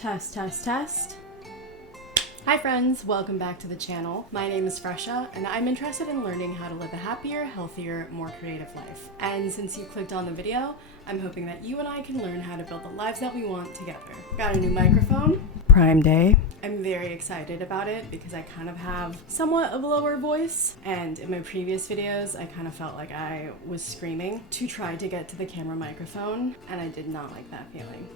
Test, test, test. Hi friends, welcome back to the channel. My name is Fresha, and I'm interested in learning how to live a happier, healthier, more creative life. And since you clicked on the video, I'm hoping that you and I can learn how to build the lives that we want together. Got a new microphone. Prime Day. I'm very excited about it because I kind of have somewhat of a lower voice, and in my previous videos I kind of felt like I was screaming to try to get to the camera microphone, and I did not like that feeling.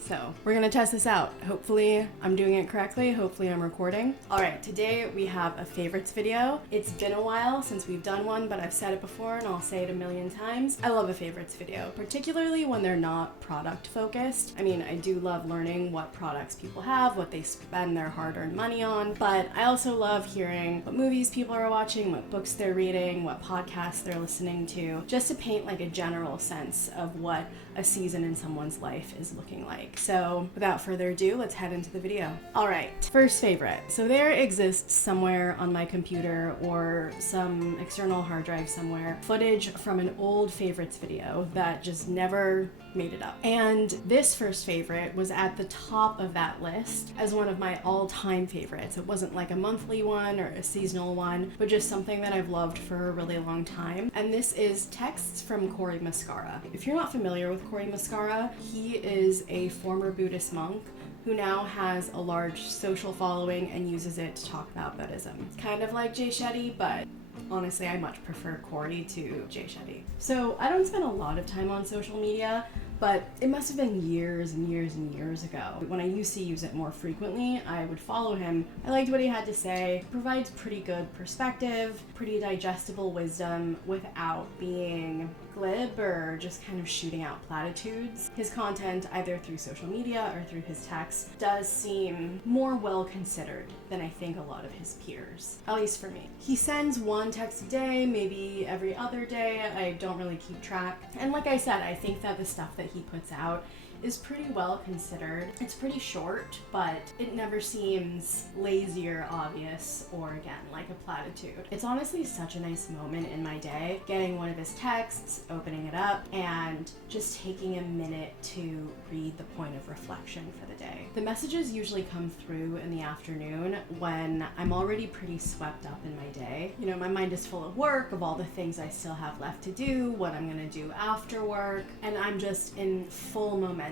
So we're gonna test this out. Hopefully I'm doing it correctly. Hopefully I'm recording. All right, today we have a favorites video. It's been a while since we've done one, but I've said it before and I'll say it a million times. I love a favorites video, particularly when they're not product focused. I mean, I do love learning what products people have, what they spend their hard-earned money on, but I also love hearing what movies people are watching, what books they're reading, what podcasts they're listening to, just to paint like a general sense of what a season in someone's life is looking like. So without further ado, let's head into the video. All right, first favorite. So there exists somewhere on my computer or some external hard drive somewhere, footage from an old favorites video that just never made it up. And this first favorite was at the top of that list as one of my all-time favorites. It wasn't like a monthly one or a seasonal one, but just something that I've loved for a really long time. And this is Texts from Cory Muscara. If you're not familiar with Cory Muscara, he is a former Buddhist monk who now has a large social following and uses it to talk about Buddhism. Kind of like Jay Shetty, but honestly, I much prefer Cory to Jay Shetty. So I don't spend a lot of time on social media, but it must have been years and years and years ago. When I used to use it more frequently, I would follow him. I liked what he had to say. He provides pretty good perspective, pretty digestible wisdom without being glib or just kind of shooting out platitudes. His content, either through social media or through his text, does seem more well considered than I think a lot of his peers, at least for me. He sends one text a day, maybe every other day. I don't really keep track. And like I said, I think that the stuff that he puts out is pretty well considered. It's pretty short, but it never seems lazy or obvious or, again, like a platitude. It's honestly such a nice moment in my day, getting one of his texts, opening it up, and just taking a minute to read the point of reflection for the day. The messages usually come through in the afternoon when I'm already pretty swept up in my day. You know, my mind is full of work, of all the things I still have left to do, what I'm gonna do after work, and I'm just in full momentum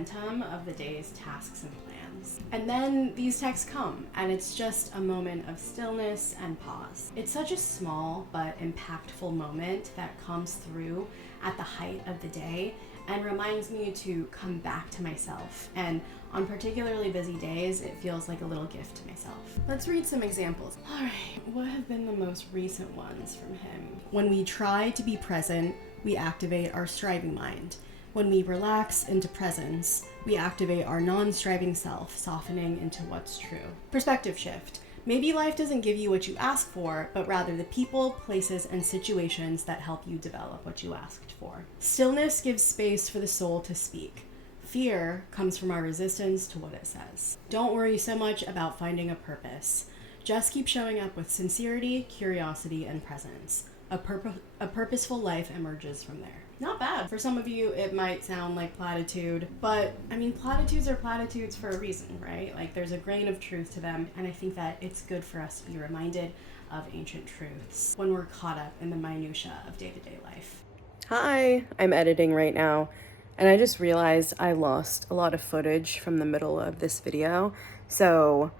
of the day's tasks and plans. And then these texts come, and it's just a moment of stillness and pause. It's such a small but impactful moment that comes through at the height of the day and reminds me to come back to myself. And on particularly busy days, it feels like a little gift to myself. Let's read some examples. All right, what have been the most recent ones from him? When we try to be present, we activate our striving mind. When we relax into presence, we activate our non-striving self, softening into what's true. Perspective shift. Maybe life doesn't give you what you ask for, but rather the people, places, and situations that help you develop what you asked for. Stillness gives space for the soul to speak. Fear comes from our resistance to what it says. Don't worry so much about finding a purpose. Just keep showing up with sincerity, curiosity, and presence. A purposeful life emerges from there. Not bad. For some of you, it might sound like platitude, but I mean, platitudes are platitudes for a reason, right? Like, there's a grain of truth to them, and I think that it's good for us to be reminded of ancient truths when we're caught up in the minutia of day-to-day life. Hi, I'm editing right now, and I just realized I lost a lot of footage from the middle of this video, so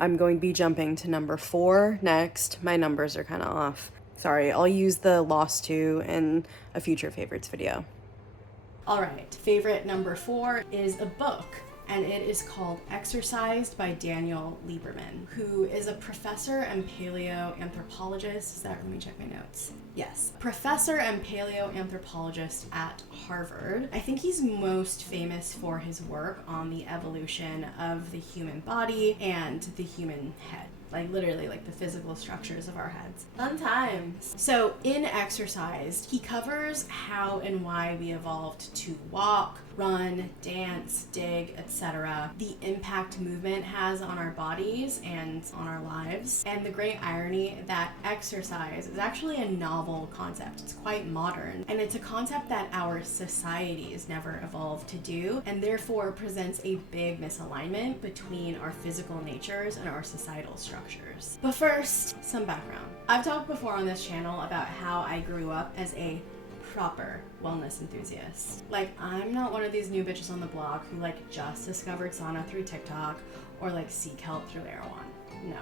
I'm going to be jumping to number 4 next. My numbers are kind of off. Sorry, I'll use the lost to in a future favorites video. All right, favorite number 4 is a book, and it is called Exercised by Daniel Lieberman, who is a professor and paleoanthropologist. Let me check my notes. Yes, professor and paleoanthropologist at Harvard. I think he's most famous for his work on the evolution of the human body and the human head. Like, literally, like the physical structures of our heads. Fun times. So in Exercised, he covers how and why we evolved to walk, run, dance, dig, etc., the impact movement has on our bodies and on our lives. And the great irony that exercise is actually a novel concept. It's quite modern, and it's a concept that our societies never evolved to do, and therefore presents a big misalignment between our physical natures and our societal structures. But first, some background. I've talked before on this channel about how I grew up as a proper wellness enthusiast. Like, I'm not one of these new bitches on the block who like just discovered sauna through TikTok or like seek help through Erewhon. No.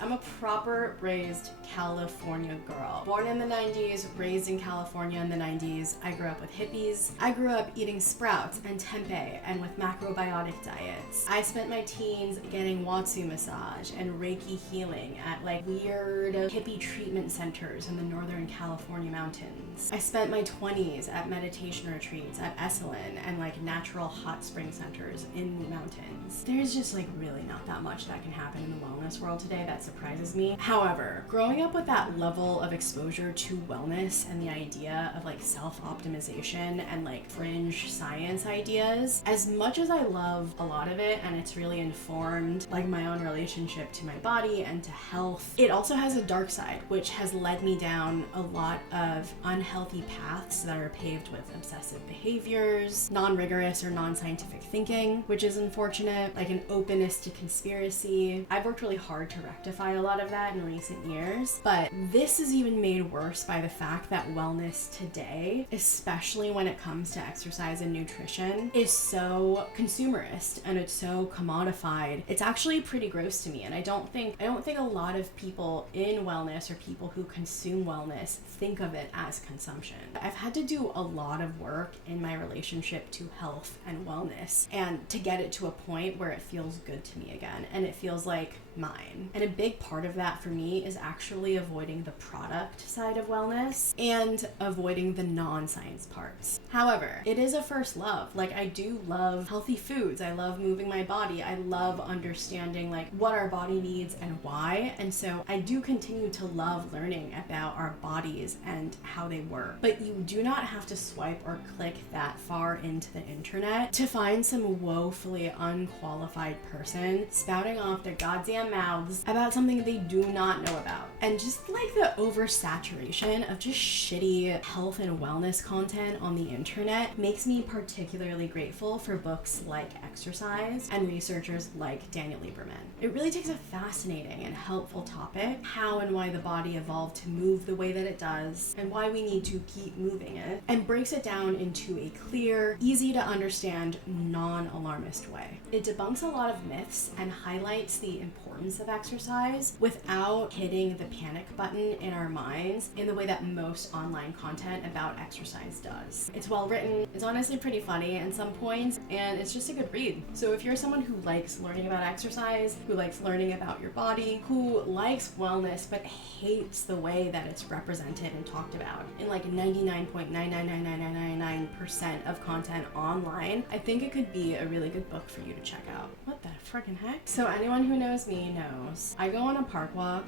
I'm a proper raised California girl. Born in the 90s, raised in California in the 90s. I grew up with hippies. I grew up eating sprouts and tempeh and with macrobiotic diets. I spent my teens getting Watsu massage and Reiki healing at like weird hippie treatment centers in the Northern California mountains. I spent my 20s at meditation retreats at Esalen and like natural hot spring centers in the mountains. There's just like really not that much that can happen in the wellness world today that surprises me. However, growing up with that level of exposure to wellness and the idea of like self-optimization and like fringe science ideas, as much as I love a lot of it and it's really informed like my own relationship to my body and to health, it also has a dark side, which has led me down a lot of unhealthy paths that are paved with obsessive behaviors, non-rigorous or non-scientific thinking, which is unfortunate, like an openness to conspiracy. I've worked really hard to rectify a lot of that in recent years, but this is even made worse by the fact that wellness today, especially when it comes to exercise and nutrition, is so consumerist and it's so commodified. It's actually pretty gross to me, and I don't think a lot of people in wellness or people who consume wellness think of it as consumption. I've had to do a lot of work in my relationship to health and wellness and to get it to a point where it feels good to me again and it feels like mine. And a big part of that for me is actually avoiding the product side of wellness and avoiding the non-science parts. However, it is a first love. Like, I do love healthy foods. I love moving my body. I love understanding like what our body needs and why. And so I do continue to love learning about our bodies and how they work. But you do not have to swipe or click that far into the internet to find some woefully unqualified person spouting off their goddamn mouths about something they do not know about. And just like the oversaturation of just shitty health and wellness content on the internet makes me particularly grateful for books like Exercise and researchers like Daniel Lieberman. It really takes a fascinating and helpful topic, how and why the body evolved to move the way that it does and why we need to keep moving it, and breaks it down into a clear, easy to understand, non-alarmist way. It debunks a lot of myths and highlights the importance of exercise without hitting the panic button in our minds in the way that most online content about exercise does. It's well written, it's honestly pretty funny at some points, and it's just a good read. So if you're someone who likes learning about exercise, who likes learning about your body, who likes wellness but hates the way that it's represented and talked about in like 99.9999999% of content online, I think it could be a really good book for you to check out. What the freaking heck? So anyone who knows me knows I go on a park walk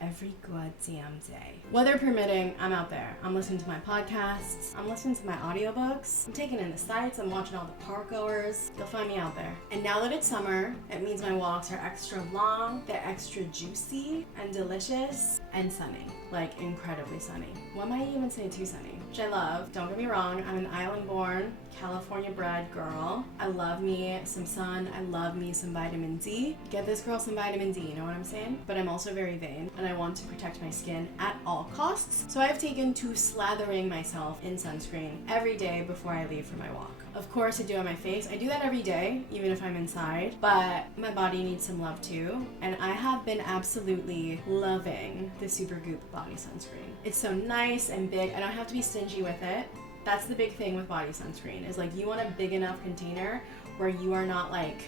every goddamn day. Weather permitting, I'm out there. I'm listening to my podcasts, I'm listening to my audiobooks, I'm taking in the sights, I'm watching all the park goers. You'll find me out there. And now that it's summer, it means my walks are extra long, they're extra juicy and delicious and sunny. Like, incredibly sunny. What might you even say too sunny? Which I love. Don't get me wrong, I'm an island-born, California-bred girl. I love me some sun, I love me some vitamin D. Get this girl some vitamin D, you know what I'm saying? But I'm also very vain, and I want to protect my skin at all costs. So I've taken to slathering myself in sunscreen every day before I leave for my walk. Of course I do on my face. I do that every day, even if I'm inside, but my body needs some love too. And I have been absolutely loving the Supergoop body sunscreen. It's so nice and big. I don't have to be stingy with it. That's the big thing with body sunscreen, is like you want a big enough container where you are not like,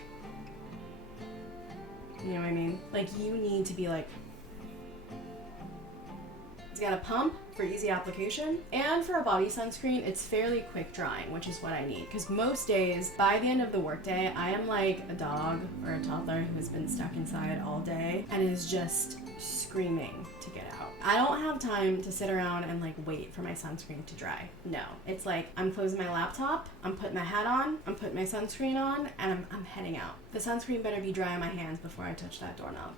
you know what I mean? Like you need to be like, it's got a pump for easy application, and for a body sunscreen, it's fairly quick drying, which is what I need. Because most days, by the end of the workday, I am like a dog or a toddler who has been stuck inside all day and is just screaming to get out. I don't have time to sit around and like wait for my sunscreen to dry. No, it's like I'm closing my laptop, I'm putting my hat on, I'm putting my sunscreen on, and I'm heading out. The sunscreen better be dry on my hands before I touch that doorknob.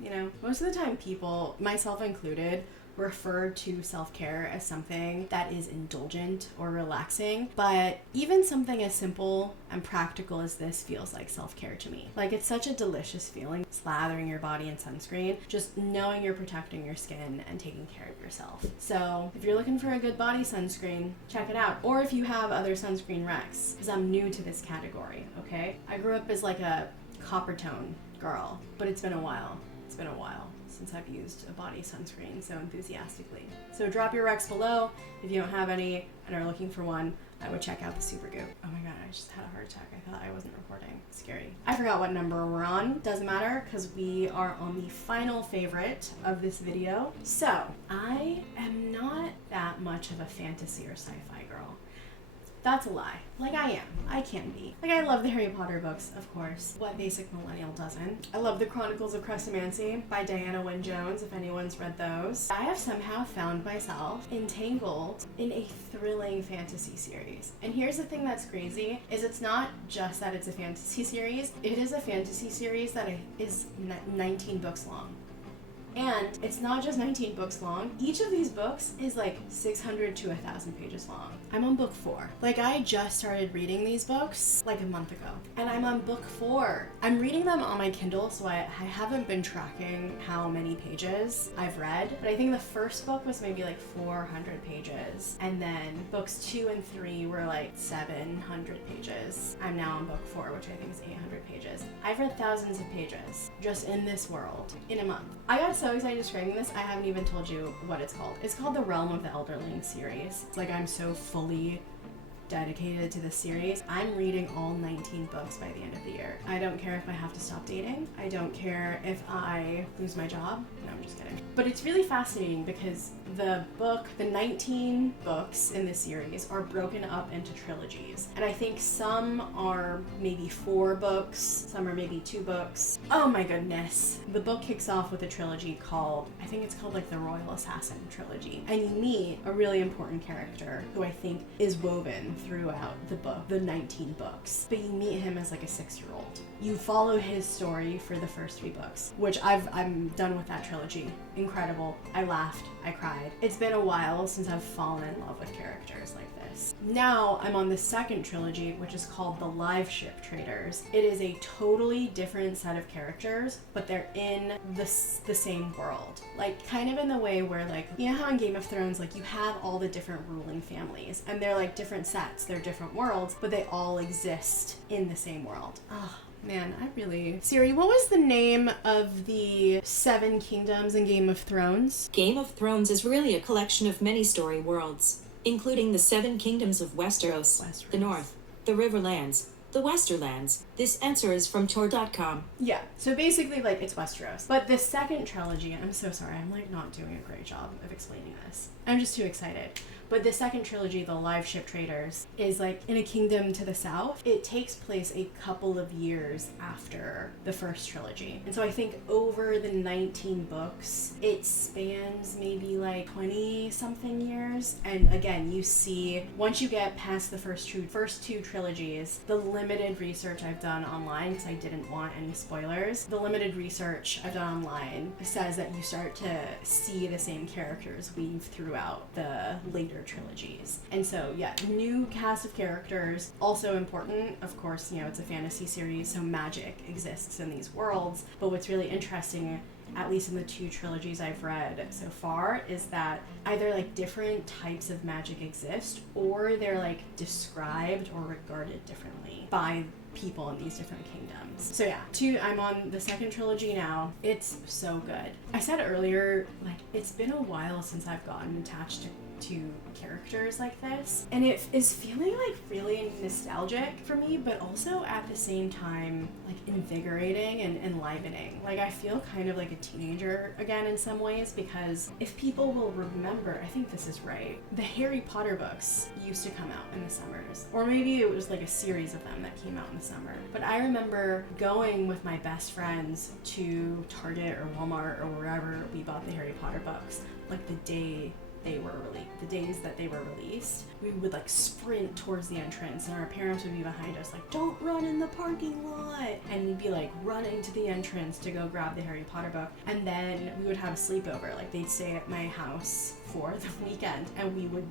You know, most of the time people, myself included, refer to self-care as something that is indulgent or relaxing, but even something as simple and practical as this feels like self-care to me. Like, it's such a delicious feeling, slathering your body in sunscreen, just knowing you're protecting your skin and taking care of yourself. So if you're looking for a good body sunscreen, check it out. Or if you have other sunscreen recs, because I'm new to this category, okay? I grew up as like a copper tone girl, but it's been a while. It's been a while since I've used a body sunscreen so enthusiastically. So drop your recs below. If you don't have any and are looking for one, I would check out the Supergoop. Oh my god, I just had a heart attack. I thought I wasn't recording. Scary. I forgot what number we're on. Doesn't matter, because we are on the final favorite of this video. So, I am not that much of a fantasy or sci-fi girl. That's a lie. Like, I am. I can be. Like, I love the Harry Potter books, of course. What basic millennial doesn't? I love the Chronicles of Chrysomancy by Diana Wynne Jones, if anyone's read those. I have somehow found myself entangled in a thrilling fantasy series. And here's the thing that's crazy, is it's not just that it's a fantasy series. It is a fantasy series that is 19 books long. And it's not just 19 books long. Each of these books is like 600 to 1,000 pages long. I'm on book 4. Like, I just started reading these books like a month ago. And I'm on book 4. I'm reading them on my Kindle, so I haven't been tracking how many pages I've read. But I think the first book was maybe like 400 pages. And then books 2 and 3 were like 700 pages. I'm now on book 4, which I think is 800 pages. I've read thousands of pages just in this world in a month. I got so excited describing this, I haven't even told you what it's called. It's called the Realm of the Elderlings series. It's like I'm so fully dedicated to this series. I'm reading all 19 books by the end of the year. I don't care if I have to stop dating. I don't care if I lose my job. No, I'm just kidding. But it's really fascinating because the 19 books in this series are broken up into trilogies. And I think some are maybe 4 books, some are maybe 2 books. Oh my goodness. The book kicks off with a trilogy called, I think it's called like the Royal Assassin trilogy. And you meet a really important character who I think is woven throughout the book, the 19 books. But you meet him as like a 6-year-old. You follow his story for the first 3 books, which I'm done with that trilogy. Incredible. I laughed. I cried. It's been a while since I've fallen in love with characters like this. Now I'm on the second trilogy, which is called The Live Ship Traders. It is a totally different set of characters, but they're in the same world. Like, kind of in the way where, like, you know how in Game of Thrones, like, you have all the different ruling families, and they're like different sets, they're different worlds, but they all exist in the same world. Oh, man, Siri, what was the name of the 7 kingdoms in Game of Thrones? Game of Thrones is really a collection of many story worlds, including the 7 kingdoms of Westeros, the North, the Riverlands, the Westerlands. This answer is from Tor.com. Yeah, so basically, like, it's Westeros. But the second trilogy, I'm so sorry, I'm, like, not doing a great job of explaining this. I'm just too excited. But the second trilogy, The Live Ship Traders, is like in a kingdom to the south. It takes place a couple of years after the first trilogy. And so I think over the 19 books, it spans maybe like 20 something years. And again, you see, once you get past the first 2 trilogies, the limited research I've done online, because I didn't want any spoilers, the limited research I've done online says that you start to see the same characters weave throughout the later trilogies. And so, yeah, new cast of characters, also important. Of course, you know, it's a fantasy series, so magic exists in these worlds. But what's really interesting, at least in the 2 trilogies I've read so far, is that either like different types of magic exist, or they're like described or regarded differently by people in these different kingdoms. So yeah, I'm on the second trilogy now. It's so good. I said earlier, like, it's been a while since I've gotten attached to characters like this. And it is feeling like really nostalgic for me, but also at the same time like invigorating and enlivening. Like I feel kind of like a teenager again in some ways, because if people will remember, I think this is right, the Harry Potter books used to come out in the summers, or maybe it was like a series of them that came out in the summer. But I remember going with my best friends to Target or Walmart or wherever we bought the Harry Potter books, like the day they were released, the days that they were released. We would like sprint towards the entrance, and our parents would be behind us like, don't run in the parking lot, and we'd be like running to the entrance to go grab the Harry Potter book. And then we would have a sleepover, like they'd stay at my house for the weekend, and we would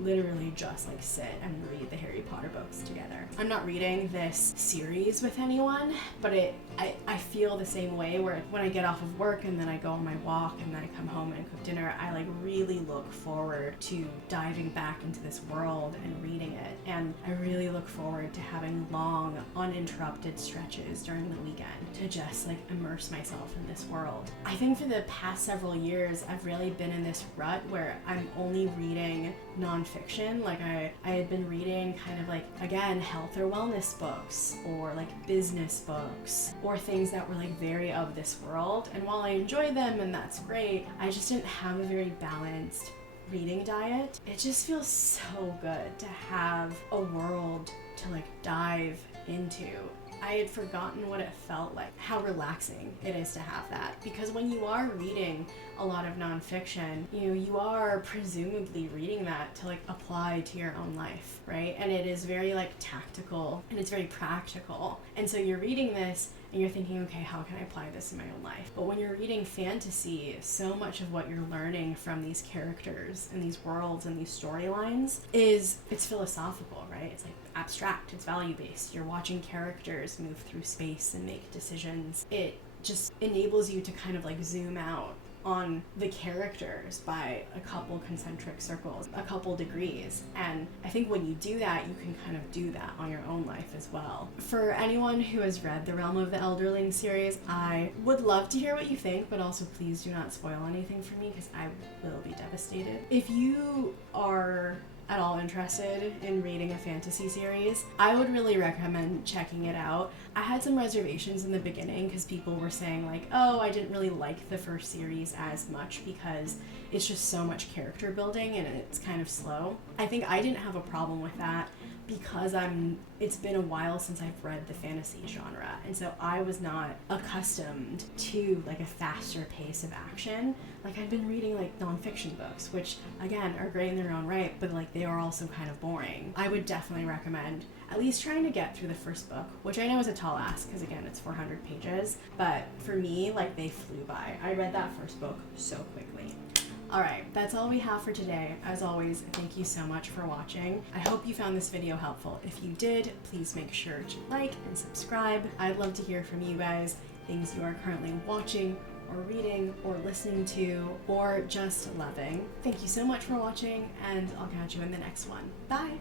literally just like sit and read the Harry Potter books together. I'm not reading this series with anyone, but I feel the same way where when I get off of work and then I go on my walk and then I come home and cook dinner, I like really look forward to diving back into this world and reading it. And I really look forward to having long, uninterrupted stretches during the weekend to just like immerse myself in this world. I think for the past several years, I've really been in this rut where I'm only reading nonfiction. Like I had been reading kind of like, again, health or wellness books, or like business books, or things that were like very of this world. And while I enjoy them and that's great, I just didn't have a very balanced reading diet. It just feels so good to have a world to like dive into. I had forgotten what it felt like, how relaxing it is to have that. Because when you are reading a lot of nonfiction, you are presumably reading that to like apply to your own life, right? And it is very like tactical and it's very practical. And so you're reading this and you're thinking, okay, how can I apply this in my own life? But when you're reading fantasy, so much of what you're learning from these characters and these worlds and these storylines it's philosophical, right? It's like abstract, it's value-based. You're watching characters move through space and make decisions. It just enables you to kind of like zoom out on the characters by a couple concentric circles, a couple degrees. And I think when you do that, you can kind of do that on your own life as well. For anyone who has read the Realm of the Elderlings series, I would love to hear what you think, but also please do not spoil anything for me because I will be devastated. If you are at all interested in reading a fantasy series, I would really recommend checking it out. I had some reservations in the beginning because people were saying like, oh, I didn't really like the first series as much because it's just so much character building and it's kind of slow. I think I didn't have a problem with that because it's been a while since I've read the fantasy genre, and so I was not accustomed to like a faster pace of action. Like I've been reading like nonfiction books, which again are great in their own right, but like they are also kind of boring. I would definitely recommend at least trying to get through the first book, which I know is a tall ask because again it's 400 pages, but for me like they flew by. I read that first book so quickly. Alright, that's all we have for today. As always, thank you so much for watching. I hope you found this video helpful. If you did, please make sure to like and subscribe. I'd love to hear from you guys, things you are currently watching or reading or listening to or just loving. Thank you so much for watching, and I'll catch you in the next one. Bye!